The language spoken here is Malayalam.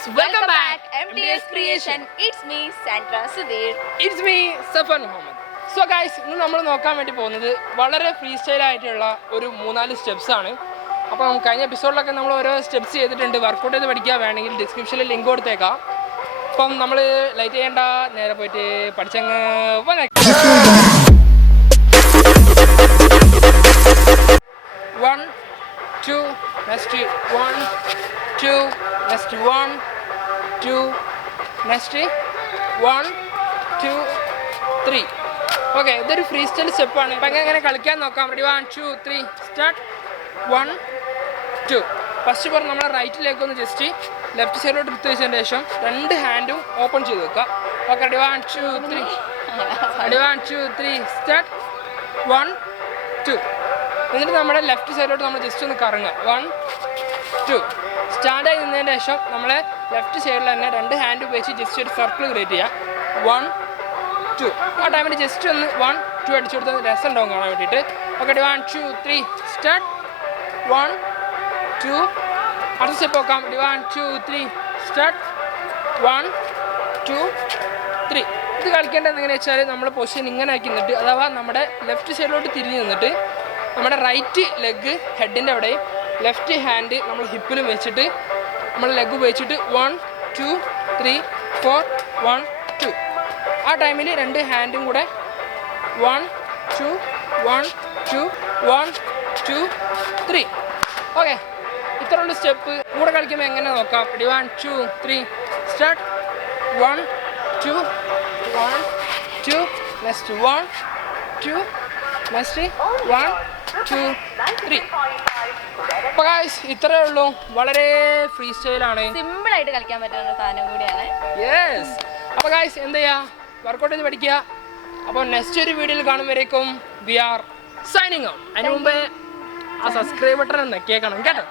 guys, welcome back. MTS Creation. It's me, Sandra Sudhir. It's me, Safan Muhammad. So guys, ഇന്ന് നമ്മൾ നോക്കാൻ വേണ്ടി പോകുന്നത് വളരെ ഫ്രീ സ്റ്റൈൽ ആയിട്ടുള്ള ഒരു 3-4 സ്റ്റെപ്സ് ആണ്. അപ്പോൾ കഴിഞ്ഞ എപ്പിസോഡിലൊക്കെ നമ്മൾ ഓരോ സ്റ്റെപ്സ് ചെയ്തിട്ടുണ്ട്. വർക്കൗട്ട് ചെയ്ത് പഠിക്കാൻ വേണമെങ്കിൽ ഡിസ്ക്രിപ്ഷനിൽ ലിങ്ക് കൊടുത്തേക്കാം. അപ്പം നമ്മൾ ലൈറ്റ് ചെയ്യേണ്ട, നേരെ പോയിട്ട് പഠിച്ചങ്ങ് 1 2 next 1 2 next 1 2 next 1 2 3. ഓക്കെ, ഇതൊരു ഫ്രീ സ്റ്റൈൽ സ്റ്റെപ്പാണ്. അപ്പം എങ്ങനെ കളിക്കാൻ നോക്കാം. Ready 1 2 3 start. 1 2. ഫസ്റ്റ് പറഞ്ഞ് നമ്മുടെ റൈറ്റിലേക്ക് ഒന്ന് ജസ്റ്റ് ലെഫ്റ്റ് സൈഡിലോട്ട് എടുത്ത് വെച്ചതിന് ശേഷം രണ്ട് ഹാൻഡും ഓപ്പൺ ചെയ്ത് വെക്കുക. Okay, ready 1 2 3. Ready 1 2 3 start. 1 2. എന്നിട്ട് നമ്മുടെ ലെഫ്റ്റ് സൈഡിലോട്ട് നമ്മൾ ജസ്റ്റ് ഒന്ന് കറങ്ങുക. 1 2. സ്റ്റാർട്ടായി നിന്നതിന് ശേഷം നമ്മളെ ലെഫ്റ്റ് സൈഡിൽ തന്നെ രണ്ട് ഹാൻഡ് ഉപയോഗിച്ച് ജസ്റ്റ് ഒരു സർക്കിൾ ക്രിയേറ്റ് ചെയ്യുക. 1 2. ആ ടൈമിൽ ജസ്റ്റ് ഒന്ന് 1 2 അടിച്ചു കൊടുത്താൽ രസം ഉണ്ടാവും കാണാൻ വേണ്ടിയിട്ട്. Okay, 1 2 3 start. 1 2. അടുത്ത സ്റ്റെപ്പ് നോക്കാം. 1 2 3 സ്റ്റാർട്ട്. 1 2 3. ഇത് കളിക്കേണ്ടത് എങ്ങനെയാണെന്ന് വെച്ചാൽ നമ്മൾ പൊസിഷൻ ഇങ്ങനെ ആക്കി നിന്നിട്ട്, അഥവാ നമ്മുടെ ലെഫ്റ്റ് സൈഡിലോട്ട് തിരിഞ്ഞ് നിന്നിട്ട് നമ്മുടെ റൈറ്റ് ലെഗ് ഹെഡിൻ്റെ അവിടെയും ലെഫ്റ്റ് ഹാൻഡ് നമ്മൾ ഹിപ്പിലും വെച്ചിട്ട് നമ്മൾ ലെഗ് ഉപയോഗിച്ചിട്ട് 1 2 3 4 1 2. ആ ടൈമിൽ രണ്ട് ഹാൻഡും കൂടെ 1 2 1 2 1 2 3. ഓക്കെ, ഇത്രയുള്ള സ്റ്റെപ്പ് കൂടെ കളിക്കുമ്പോൾ എങ്ങനെ നോക്കാം. 1 2 3 സ്റ്റാർട്ട്. 1 2 1 2 next 1 2 next 1 2 3. അപ്പോൾ ഗൈസ് ഇത്രയേ ഉള്ളൂ. വളരെ ഫ്രീ സ്റ്റൈലാണ്, സിമ്പിൾ ആയിട്ട് കളിക്കാൻ പറ്റുന്ന സാധനം കൂടിയാണ്. യെസ്. അപ്പോൾ ഗൈസ് എന്ത് ചെയ്യുക, വർക്കൗട്ട് ചെയ്ത് പഠിക്കുക. അപ്പോൾ നെക്സ്റ്റ് ഒരു വീഡിയോയിൽ കാണുമ്പോഴേക്കും വി ആർ സൈനിങ് ഔട്ട്. അതിന് മുമ്പേ ആ സബ്സ്ക്രൈബ് ബട്ടൺ ഒന്ന് കേൾക്കണം കേട്ടോ.